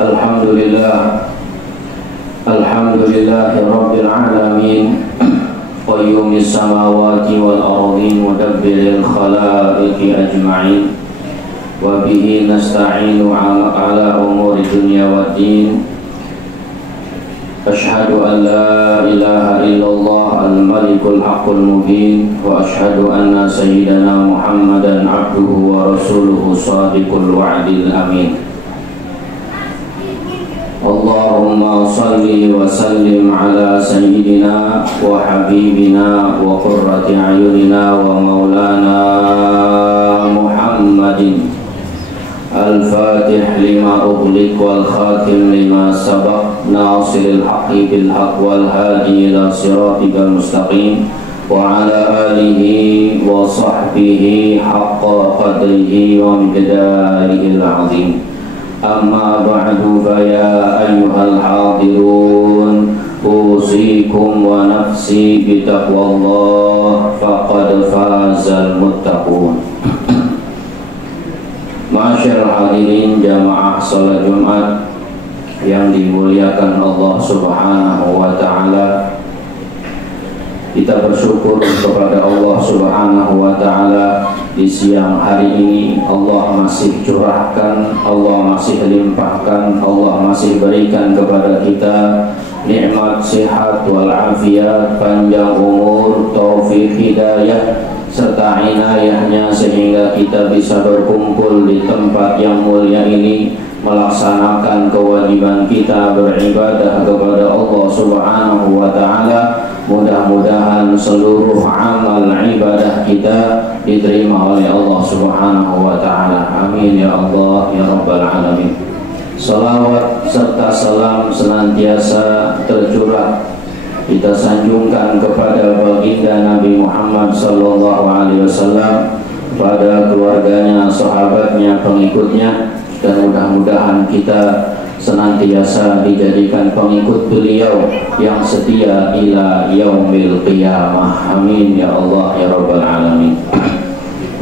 Alhamdulillah Rabbil alamin Qayyumis samawati wal ardin Mudabbiril khalaiqi ajma'in Wa bihi nasta'inu ala umuri dunya wa din Ashhadu an la ilaha illallah al-malikul haqqul mubin Wa ashhadu anna sayyidana Muhammadan abduhu wa rasuluhu sadiqul wa'dil amin Allahumma salli wa sallim ala sayyidina wa habibina wa qurrati ayunina wa maulana Muhammadin Al-Fatih lima ughliq wal khatim lima sabaq Nasiril haqqi bil haqq wal hadi ila siratikal mustaqim Wa ala alihi wa sahbihi haqqa qadrihi wa miqdarihil azim Amma ba'du faya ayyuhal hadirun Usikum wa nafsi bitaqwallah Faqad fazal muttaqun Ma'asyarul hadirin jamaah salat Jumat yang dimuliakan Allah Subhanahu wa ta'ala. Kita bersyukur kepada Allah Subhanahu wa ta'ala di siang hari ini Allah masih curahkan, Allah masih limpahkan, Allah masih berikan kepada kita nikmat sehat wal afiat, panjang umur, taufik hidayah serta inayahnya sehingga kita bisa berkumpul di tempat yang mulia ini melaksanakan kewajiban kita beribadah kepada Allah Subhanahu wa ta'ala. Mudah-mudahan seluruh amal ibadah kita diterima oleh Allah Subhanahu wa ta'ala. Amin ya Allah ya Rabbal alamin. Salawat serta salam senantiasa tercurah kita sanjungkan kepada baginda Nabi Muhammad sallallahu alaihi wasallam, pada keluarganya, sahabatnya, pengikutnya, dan mudah-mudahan kita senantiasa dijadikan pengikut beliau yang setia ila yaumil qiyamah. Amin ya Allah ya Rabbal alamin.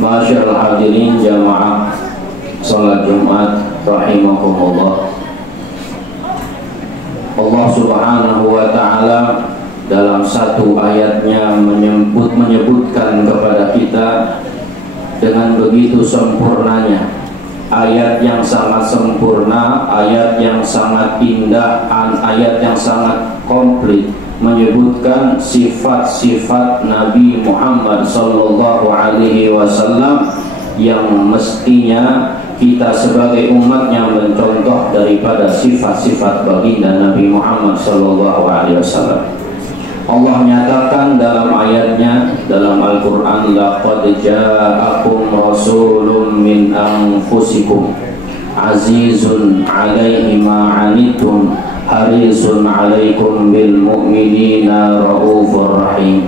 Ma'asyarul hadirin jamaah salat Jumat rahimakumullah. Allah Subhanahu wa ta'ala dalam satu ayatnya menyebutkan kepada kita dengan begitu sempurnanya, ayat yang sangat sempurna, ayat yang sangat indah, ayat yang sangat komplit, menyebutkan sifat-sifat Nabi Muhammad sallallahu alaihi wasallam yang mestinya kita sebagai umatnya mencontoh daripada sifat-sifat baginda Nabi Muhammad sallallahu alaihi wasallam. Allah nyatakan dalam ayatnya dalam Al-Quran, laqad ja'akum rasulun min anfusikum azizun alaihi ma'anittum harisun alaikum bil mu'minina raufur rahim.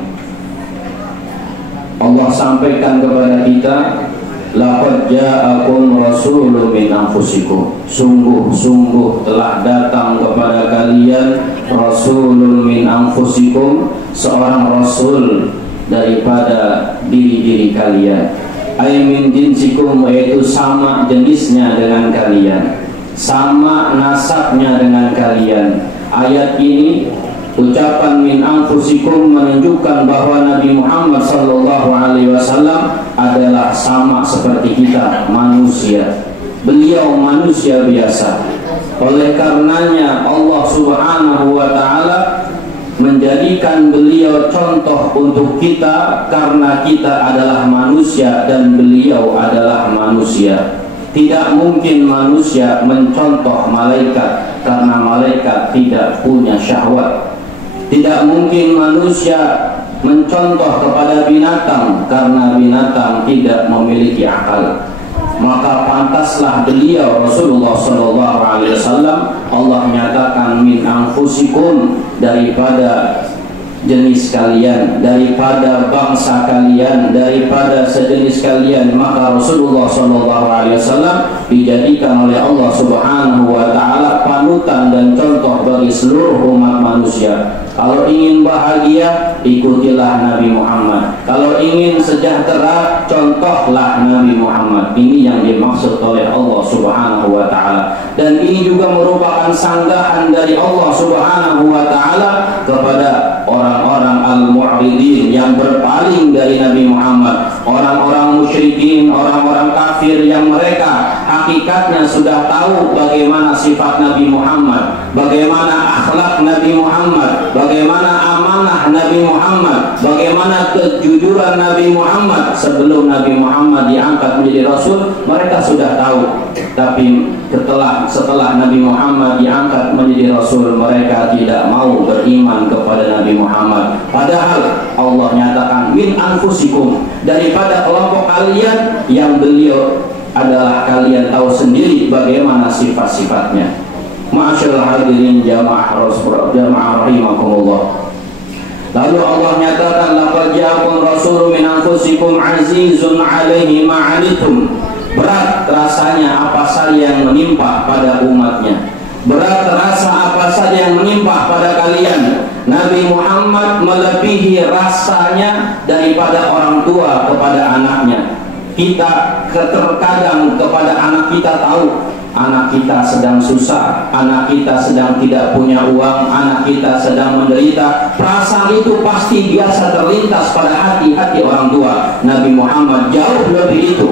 Allah sampaikan kepada kita, laqad ja'akum rasulun min anfusikum, sungguh-sungguh telah datang kepada kalian rasulun min anfusikum, seorang rasul daripada diri-diri kalian. Ay min jinsikum, yaitu sama jenisnya dengan kalian, sama nasabnya dengan kalian. Ayat ini, ucapan min anfusikum, menunjukkan bahwa Nabi Muhammad sallallahu alaihi wasallam adalah sama seperti kita, manusia. Beliau manusia biasa. Oleh karenanya Allah Subhanahu wa ta'ala menjadikan beliau contoh untuk kita, karena kita adalah manusia dan beliau adalah manusia. Tidak mungkin manusia mencontoh malaikat, karena malaikat tidak punya syahwat. Tidak mungkin manusia mencontoh kepada binatang, karena binatang tidak memiliki akal. Maka pantaslah beliau Rasulullah sallallahu alaihi wasallam Allah menyatakan min anfusikum, daripada jenis kalian, daripada bangsa kalian, daripada sejenis kalian, maka Rasulullah SAW dijadikan oleh Allah Subhanahu wa Ta'ala panutan dan contoh bagi seluruh umat manusia. Kalau ingin bahagia, ikutilah Nabi Muhammad. Kalau ingin sejahtera, contohlah Nabi Muhammad. Ini yang dimaksud oleh Allah Subhanahu wa Ta'ala. Dan ini juga merupakan sanggahan dari Allah Subhanahu wa Ta'ala kepada orang-orang al-mu'ridin yang berpaling dari Nabi Muhammad, orang-orang musyrikin, orang-orang kafir yang mereka hakikatnya sudah tahu bagaimana sifat Nabi Muhammad, bagaimana akhlak Nabi Muhammad, bagaimana amanah Nabi Muhammad, bagaimana kejujuran Nabi Muhammad. Sebelum Nabi Muhammad diangkat menjadi Rasul, mereka sudah tahu. Tapi setelah Nabi Muhammad diangkat menjadi Rasul, mereka tidak mau beriman kepada Nabi Muhammad. Padahal Allah nyatakan min anfusikum, daripada kelompok kalian yang beliau adalah kalian tahu sendiri bagaimana sifat-sifatnya. Ma'asyiral hadirin jamaah rahimakumullah. Lalu Allah nyatakan laqad ja'akum rasulun min anfusikum azizun 'alaihi ma 'anittum. Berat rasanya apa saja yang menimpa pada umatnya, berat rasa apa saja yang menimpa pada kalian. Nabi Muhammad melebihi rasanya daripada orang tua kepada anaknya. Kita terkadang kepada anak kita tahu anak kita sedang susah, anak kita sedang tidak punya uang, anak kita sedang menderita. Perasaan itu pasti biasa terlintas pada hati-hati orang tua. Nabi Muhammad jauh lebih itu,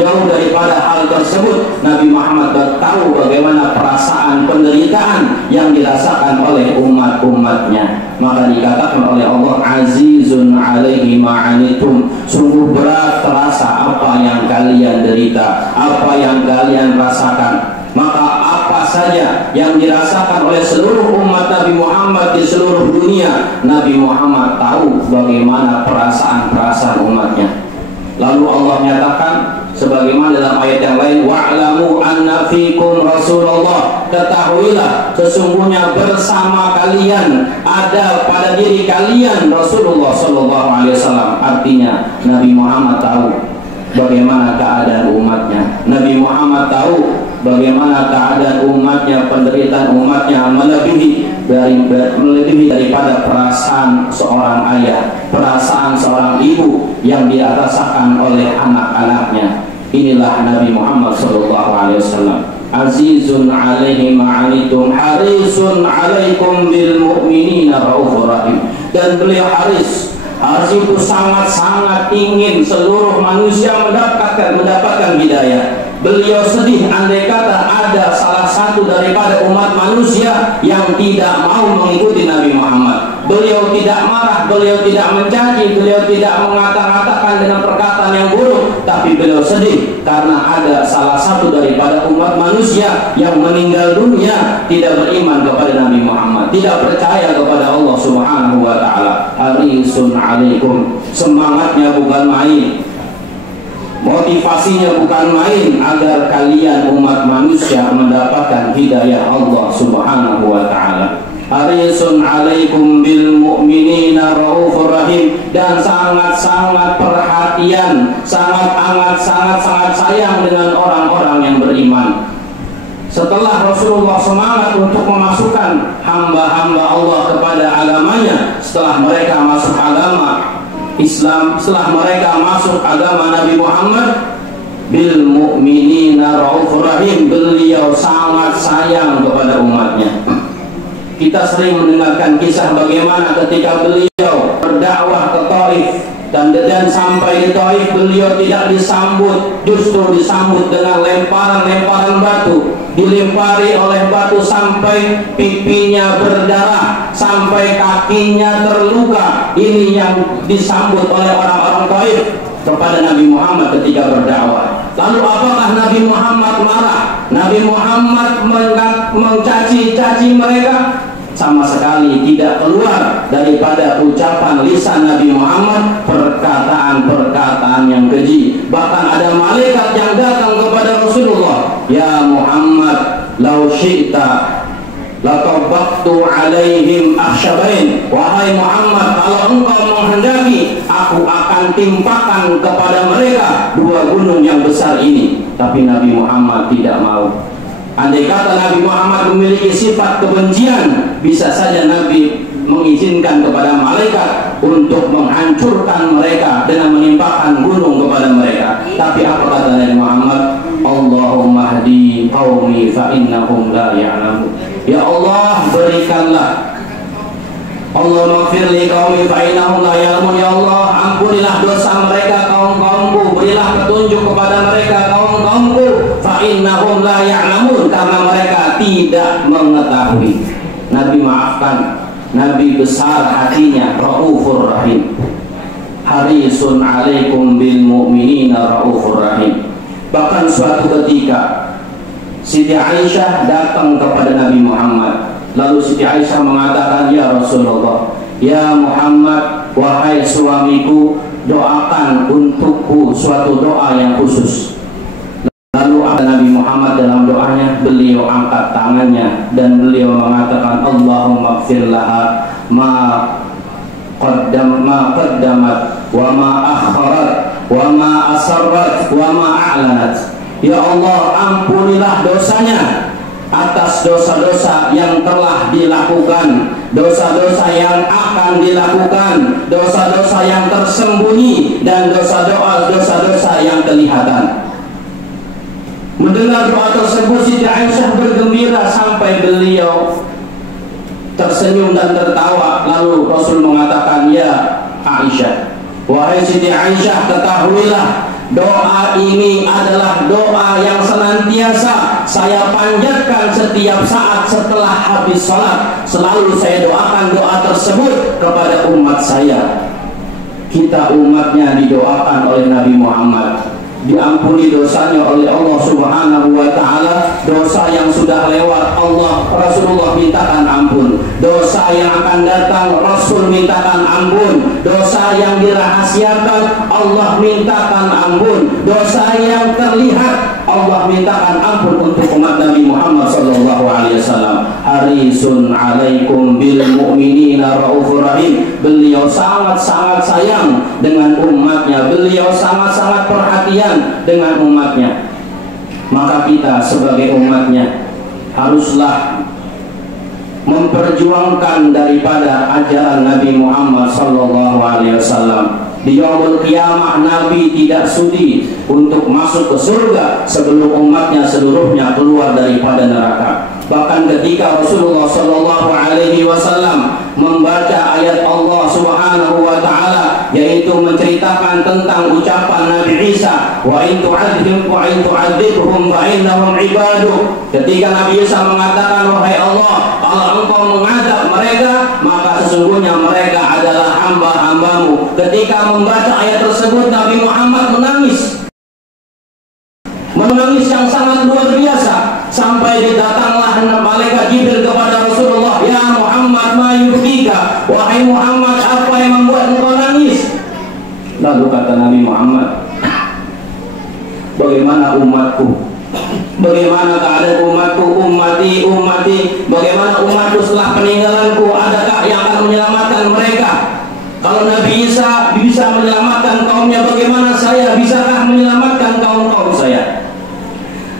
jauh daripada hal tersebut. Nabi Muhammad tahu bagaimana perasaan penderitaan yang dirasakan oleh umat-umatnya. Maka dikatakan oleh Allah azizun 'alaihi ma 'anittum, sungguh berat terasa apa yang kalian derita, apa yang kalian rasakan. Maka apa saja yang dirasakan oleh seluruh umat Nabi Muhammad di seluruh dunia, Nabi Muhammad tahu bagaimana perasaan-perasaan umatnya. Lalu Allah nyatakan sebagaimana dalam ayat yang lain, wa'lamu anna fikum Rasulullah, ketahuilah sesungguhnya bersama kalian, ada pada diri kalian Rasulullah SAW. Artinya Nabi Muhammad tahu bagaimana keadaan umatnya. Nabi Muhammad tahu bagaimana keadaan umatnya, penderitaan umatnya melebihi daripada perasaan seorang ayah, perasaan seorang ibu yang dirasakan oleh anak-anaknya. Inilah Nabi Muhammad SAW. Azizun 'alaihi ma 'anittum harisun 'alaikum bil mu'minina raufur rahim. Dan beliau haris itu sangat-sangat ingin seluruh manusia mendapatkan hidayah. Beliau sedih andai kata ada salah satu daripada umat manusia yang tidak mau mengikuti Nabi Muhammad. Beliau tidak marah, beliau tidak mencaci, beliau tidak mengata-ngatakan dengan perkataan yang buruk, tapi beliau sedih karena ada salah satu daripada umat manusia yang meninggal dunia tidak beriman kepada Nabi Muhammad, tidak percaya kepada Allah Subhanahu wa Ta'ala. Harisun 'alaikum, semangatnya bukan main, motivasinya bukan main, agar kalian umat manusia mendapatkan hidayah Allah Subhanahu wa Ta'ala. Harisun 'alaikum bil mu'minina raufur rahim, dan sangat-sangat perhatian, sangat sayang dengan orang-orang yang beriman. Setelah Rasulullah semangat untuk memasukkan hamba-hamba Allah kepada agamanya, setelah mereka masuk agama Islam, setelah mereka masuk agama Nabi Muhammad, bil mu'minina raufur rahim, beliau sangat sayang kepada umatnya. Kita sering mendengarkan kisah bagaimana ketika beliau berdakwah ke Taif, dan sampai di Taif beliau tidak disambut, justru disambut dengan lemparan-lemparan batu. Dilempari oleh batu sampai pipinya berdarah, sampai kakinya terluka. Ini yang disambut oleh orang-orang Taif kepada Nabi Muhammad ketika berdakwah. Lalu apakah Nabi Muhammad marah? Nabi Muhammad mencaci mereka? Sama sekali tidak keluar daripada ucapan lisan Nabi Muhammad perkataan-perkataan yang keji. Bahkan ada malaikat yang datang kepada Rasulullah, ya Muhammad, lau syi'ta la tabbaqtu darabtu alaihim akhsyabain. Wahai Muhammad, kalau engkau menghendaki, aku akan timpakan kepada mereka dua gunung yang besar ini. Tapi Nabi Muhammad tidak mau. Andai kata Nabi Muhammad memiliki sifat kebencian, bisa saja Nabi mengizinkan kepada malaikat untuk menghancurkan mereka dengan menimpakan gunung kepada mereka. Tapi apa kata Nabi Muhammad? Allahumma hdi qaumi fa innahum la ya'lamun. Ya Allah, berikanlah, Allahumma ighfir li qaumi fa innahum la ya'lamun. Ya Allah, ampunilah dosa mereka kaum-kaumku, berilah petunjuk kepada mereka kaum-kaumku, fa innahum la ya'lamun, karena mereka tidak mengetahui. Nabi maafkan, Nabi besar hatinya, Raufur Rahim. Harisun alaikum bil mu'minina Raufur Rahim. Bahkan suatu ketika Siti Aisyah datang kepada Nabi Muhammad. Lalu Siti Aisyah mengatakan, ya Rasulullah, ya Muhammad, wahai suamiku, doakan untukku suatu doa yang khusus. Lalu ada Nabi Muhammad dalam doanya, beliau angkat tangannya dan beliau mengatakan, Allahumma ighfir laha ma qaddamat wa ma akharat wa ma asarrat wa ma a'lanat. Ya Allah, ampunilah dosanya atas dosa-dosa yang telah dilakukan, dosa-dosa yang akan dilakukan, dosa-dosa yang tersembunyi, dan dosa-dosa yang kelihatan. Mendengar doa tersebut, Siti Aisyah bergembira sampai beliau tersenyum dan tertawa. Lalu Rasul mengatakan, ya Aisyah, wahai Siti Aisyah, ketahuilah, doa ini adalah doa yang senantiasa saya panjatkan setiap saat setelah habis sholat. Selalu saya doakan doa tersebut kepada umat saya. Kita umatnya didoakan oleh Nabi Muhammad, diampuni dosanya oleh Allah Subhanahu wa ta'ala. Dosa yang sudah lewat, Rasulullah mintakan ampun. Dosa yang akan datang, Rasul mintakan ampun. Dosa yang dirahasiakan, Allah mintakan ampun. Dosa yang terlihat, Allah mintakan ampun untuk umat Nabi Muhammad sallallahu alaihi wasallam. Harisun alaikum bil mu'minina raufur rahim. Beliau sangat-sangat sayang dengan umatnya. Beliau sangat-sangat perhatian dengan umatnya. Maka kita sebagai umatnya haruslah memperjuangkan daripada ajaran Nabi Muhammad sallallahu alaihi wasallam. Di yaumul qiyamah Nabi tidak sudi untuk masuk ke surga sebelum umatnya seluruhnya keluar daripada neraka. Bahkan ketika Rasulullah sallallahu alaihi wasallam membaca ayat Allah Subhanahu wa taala, yaitu menceritakan tentang ucapan Nabi Isa, wa in tu'adzibhum fa innahum ibaduk. Ketika Nabi Isa mengatakan, wahai Allah, kalau engkau mengadab mereka, maka sesungguhnya mereka adalah hamba-hambamu. Ketika membaca ayat tersebut, Nabi Muhammad menangis yang sangat luar biasa, sampai didatanglah malaikat Jibril kepada Rasulullah, ya Muhammad, ma yubkika, wahai Muhammad, apa yang membuat engkau nangis? Lalu kata Nabi Muhammad, bagaimana umatku, bagaimana keadaan umatku, ummati, bagaimana umatku setelah peninggalanku, adakah yang akan menyelamatkan mereka? Kalau Nabi Isa bisa menyelamatkan kaumnya, bagaimana saya, bisakah menyelamatkan kaum-kaum saya?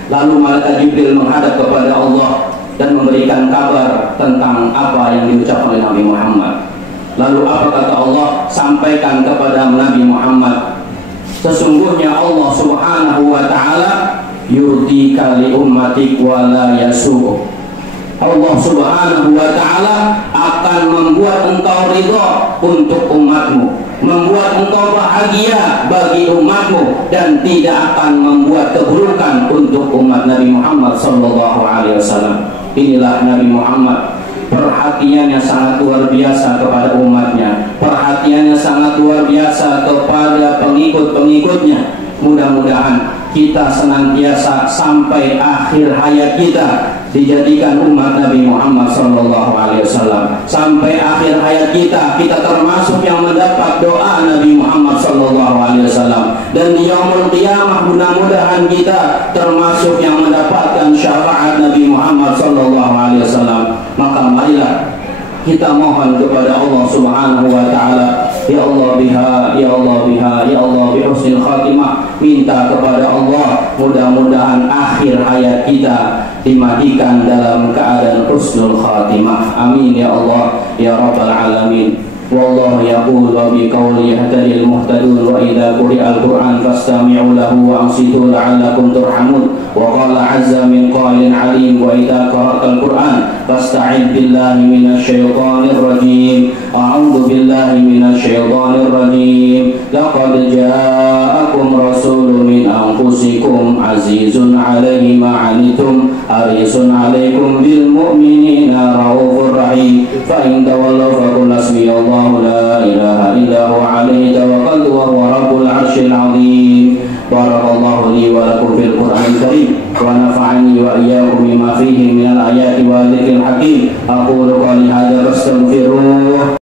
Lalu malaikat Jibril menghadap kepada Allah dan memberikan kabar tentang apa yang diucapkan oleh Nabi Muhammad. Lalu apa kata Allah? Sampaikan kepada Nabi Muhammad, sesungguhnya Allah Subhanahu wa ta'ala yurdika li ummatik wa la yasu'u. Allah Subhanahu wa ta'ala akan membuat engkau ridha untuk umatmu, membuat engkau bahagia bagi umatmu, dan tidak akan membuat keburukan untuk umat Nabi Muhammad sallallahu alaihi wasallam. Inilah Nabi Muhammad, perhatiannya sangat luar biasa kepada umatnya, perhatiannya sangat luar biasa kepada pengikut-pengikutnya. Mudah-mudahan kita senantiasa sampai akhir hayat kita dijadikan umat Nabi Muhammad sallallahu alaihi wasallam. Sampai akhir hayat kita termasuk yang mendapat doa Nabi Muhammad sallallahu alaihi wasallam. Dan di yaumul qiyamah mudah-mudahan kita termasuk yang mendapatkan syafaat Nabi Muhammad sallallahu alaihi wasallam. Maka marilah kita mohon kepada Allah Subhanahu wa taala, ya Allah biha, ya Allah biha, ya Allah bi husnil khatimah, minta kepada Allah mudah-mudahan akhir hayat kita dimatikan dalam keadaan husnul khatimah. Amin ya Allah ya rabbal alamin. Wallahu yaqulu wa bi qawli yahtadil muhtadun wa idza quri'al qur'an fastami'u lahu wa ansitu la'allakum turhamun. Wa qala 'azza min qailin 'alim wa idza qara'tal qur'an fasta'id billahi minasy syaithanir rajim. A'udzu billahi minasy syaithanir rajim. Laqad ja'akum rasulun min anfusikum azizun 'alaihi ma 'anittum harisun 'alaikum bil mu'minina raufur rahim. Fa in tawallaw faqul hasbiyallahu la ilaha illa huwa 'alaihi tawakkaltu wa huwa rabbul 'arsyil 'azim. Barakallahu li wa lakum fil Qur'anil Karim wa nafa'ani wa iyyakum bima fihi minal ayati wa dzikril hakim. Aqulu qali hadza fastaghfiruh.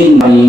Innal